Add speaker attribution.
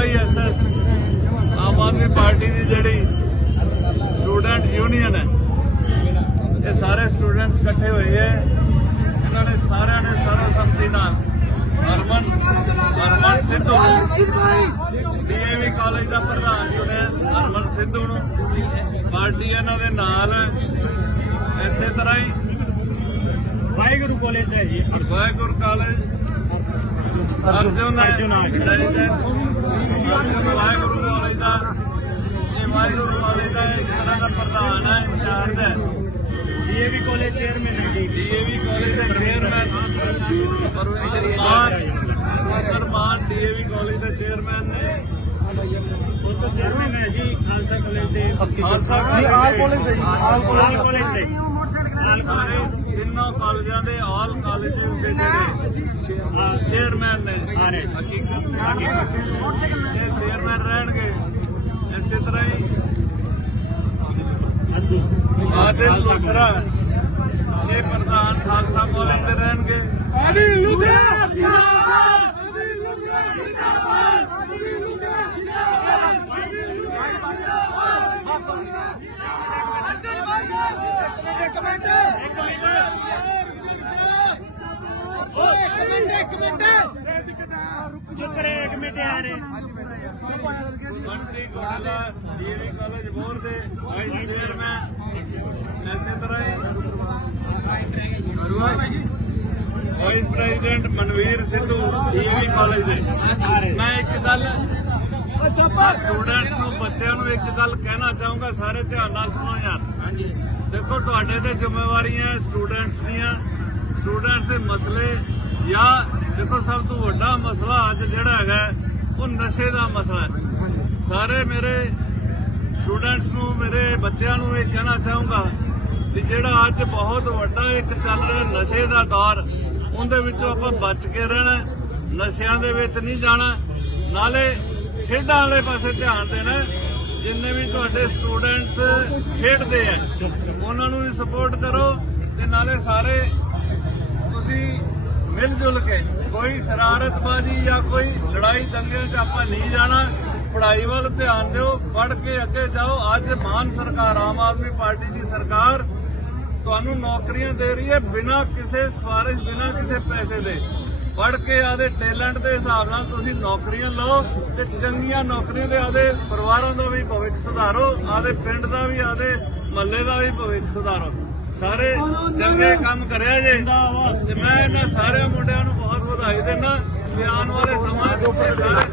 Speaker 1: ਐਮਵਾਈਐਸਐਸ Aam Aadmi party ਦੀ ਜਿਹੜੀ student union ਹੈ ਇਹ ਸਾਰੇ ਸਟੂਡੈਂਟਸ ਇਕੱਠੇ ਹੋਏ ਹੈ। ਇਹਨਾਂ ਨੇ ਸਾਰਿਆਂ ਨੇ ਸਰਵਸੰਮਤੀ ਨਾਲ ਹਰਮਨ ਹਰਮਨ ਸਿੱਧੂ ਡੀਏਵੀ ਕਾਲਜ ਦਾ ਪ੍ਰਧਾਨ ਚੁਣਿਆ ਹਰਮਨ ਸਿੱਧੂ ਨੂੰ। ਪਾਰਟੀ ਇਹਨਾਂ ਦੇ ਨਾਲ ਇਸੇ ਤਰ੍ਹਾਂ ਹੀ
Speaker 2: ਵਾਹਿਗੁਰੂ ਕਾਲਜ ਦਾ ਜੀ।
Speaker 1: ਵਾਹਿਗੁਰੂ ਕਾਲਜ। ਅਰਜੁਨ ਵਾਹਿਗੁਰੂ ਕਾਲਜ ਦਾ ਇਹ ਵਾਹਿਗੁਰੂ ਕਾਲਜ ਦਾ ਇੱਕ ਤਰ੍ਹਾਂ ਦਾ ਪ੍ਰਧਾਨ ਹੈ ਇੰਚਾਰਜ ਹੈ
Speaker 2: ਡੀਏਵੀ ਕਾਲਜ ਚੇਅਰਮੈਨ ਹੈ ਜੀ
Speaker 1: ਡੀਏਵੀ ਕਾਲਜ ਦਾ chairman Parvinder Mann Parvinder Mann DAV college ਦੇ ਚੇਅਰਮੈਨ ਨੇ
Speaker 2: ਉਹ ਤਾਂ ਚੇਅਰਮੈਨ ਹੈ ਜੀ ਖਾਲਸਾ ਕਾਲਜ ਦੇ
Speaker 1: ਖਾਲਸਾ
Speaker 2: ਨਹੀਂ, ਆਲ
Speaker 1: ਕਾਲਜ ਦੇ
Speaker 2: ਆਲ ਕਾਲਜ ਦੇ
Speaker 1: ਤਿੰਨੋਂ ਕਾਲਜਾਂ ਦੇ ਆਲ ਕਾਲਜ ਦੇ ਜਿਹੜੇ ਚੇਅਰਮੈਨ ਨੇ। ਹਕੀਕਤ ਸੇ ਇਹ ਚੇਅਰਮੈਨ ਰਹਿਣਗੇ। ਇਸੇ ਤਰ੍ਹਾਂ ਹੀ ਆਦਿਲ ਲੋਥਰਾ ਇਹ ਪ੍ਰਧਾਨ ਖਾਲਸਾ ਕਾਲਜ ਦੇ ਰਹਿਣਗੇ।
Speaker 2: ਆਦਿਲ ਲੁਧਿਆਣਾ
Speaker 3: ਇੱਕ ਮਿੰਟ। ਓਏ ਇੱਕ ਮਿੰਟ ਇੱਕ ਮਿੰਟ।
Speaker 2: ਚੁੱਪ ਰਹੇ ਇੱਕ ਮਿੰਟ ਯਾਰ
Speaker 1: ਮੰਤਰੀ ਕੋਟਲਾ ਡੀਏਵੀ ਕਾਲਜ ਬੋਰ ਦੇ ਵਾਈਸ ਚੇਅਰਮੈਨ ਇਸੇ ਤਰ੍ਹਾਂ ਹੀ vice president Manveer Sidhu DAV college ਦੇ। ਮੈਂ ਇੱਕ ਗੱਲ ਸਟੂਡੈਂਟਸ ਨੂੰ ਬੱਚਿਆਂ ਨੂੰ ਇੱਕ ਗੱਲ ਕਹਿਣਾ ਚਾਹੂੰਗਾ ਸਾਰੇ ਧਿਆਨ ਨਾਲ ਸੁਣੋ ਯਾਰ। ਦੇਖੋ ਤੁਹਾਡੇ ਤੇ ਜ਼ਿੰਮੇਵਾਰੀਆਂ ਸਟੂਡੈਂਟਸ ਦੀਆਂ। ਸਟੂਡੈਂਟਸ ਦੇ ਮਸਲੇ ਜਾਂ ਦੇਖੋ ਸਭ ਤੋਂ ਵੱਡਾ ਮਸਲਾ ਅੱਜ ਜਿਹੜਾ ਹੈਗਾ ਉਹ ਨਸ਼ੇ ਦਾ ਮਸਲਾ ਹੈ। ਸਾਰੇ ਮੇਰੇ ਸਟੂਡੈਂਟਸ ਨੂੰ ਮੇਰੇ ਬੱਚਿਆਂ ਨੂੰ ਇਹ ਕਹਿਣਾ ਚਾਹੂੰਗਾ ਕਿ ਜਿਹੜਾ ਅੱਜ ਬਹੁਤ ਵੱਡਾ ਇੱਕ ਚੱਲ ਰਿਹਾ ਨਸ਼ੇ ਦਾ ਦੌਰ ਉਹਦੇ ਵਿੱਚੋਂ ਆਪਾਂ ਬਚ ਕੇ ਰਹਿਣਾ। ਨਸ਼ਿਆਂ ਦੇ ਵਿੱਚ ਨਹੀਂ ਜਾਣਾ। ਨਾਲੇ ਖੇਡਾਂ ਵਾਲੇ ਪਾਸੇ ਧਿਆਨ ਦੇਣਾ ਜਿੰਨੇ ਵੀ ਤੁਹਾਡੇ ਸਟੂਡੈਂਟਸ ਖੇਡਦੇ ਆ, ਉਹਨਾਂ ਨੂੰ ਵੀ ਸਪੋਰਟ ਕਰੋ ਤੇ ਨਾਲੇ ਸਾਰੇ ਤੁਸੀਂ ਮਿਲ ਜੁਲ ਕੇ ਕੋਈ ਸ਼ਰਾਰਤਬਾਜ਼ੀ ਜਾਂ ਕੋਈ ਲੜਾਈ ਦੰਗਿਆਂ 'ਚ ਆਪਾਂ ਨਹੀਂ ਜਾਣਾ ਪੜਾਈ ਵੱਲ ਧਿਆਨ ਦਿਓ ਪੜ ਕੇ ਅੱਗੇ ਜਾਓ। ਅੱਜ ਮਾਨ ਸਰਕਾਰ, ਆਮ ਆਦਮੀ ਪਾਰਟੀ ਦੀ ਸਰਕਾਰ ਤੁਹਾਨੂੰ ਨੌਕਰੀਆਂ ਦੇ ਰਹੀ ਹੈ ਬਿਨਾਂ ਕਿਸੇ ਸਵਾਰਿਸ਼, ਬਿਨਾਂ ਕਿਸੇ ਪੈਸੇ ਦੇ। ਪੜ੍ਹ ਕੇ ਆਦੇ ਟੈਲੈਂਟ ਦੇ ਹਿਸਾਬ ਨਾਲ ਤੁਸੀਂ ਨੌਕਰੀਆਂ ਲਓ ਤੇ ਚੰਗੀਆਂ ਨੌਕਰੀਆਂ ਦੇ ਆਦੇ ਪਰਿਵਾਰਾਂ ਦਾ ਵੀ ਭਵਿੱਖ ਸੁਧਾਰੋ ਆਦੇ ਪਿੰਡ ਦਾ ਵੀ ਆਦੇ ਮਹੱਲੇ ਦਾ ਵੀ ਭਵਿੱਖ ਸੁਧਾਰੋ। ਸਾਰੇ ਚੰਗੇ ਕੰਮ ਕਰਿਆ ਜੇ। ਤੇ ਮੈਂ ਇਹਨਾਂ ਸਾਰਿਆਂ ਮੁੰਡਿਆਂ ਨੂੰ ਬਹੁਤ ਵਧਾਈ ਦਿੰਦਾ ਤੇ ਆਉਣ ਵਾਲੇ ਸਮਾਂ 'ਚ ਸਾਰੇ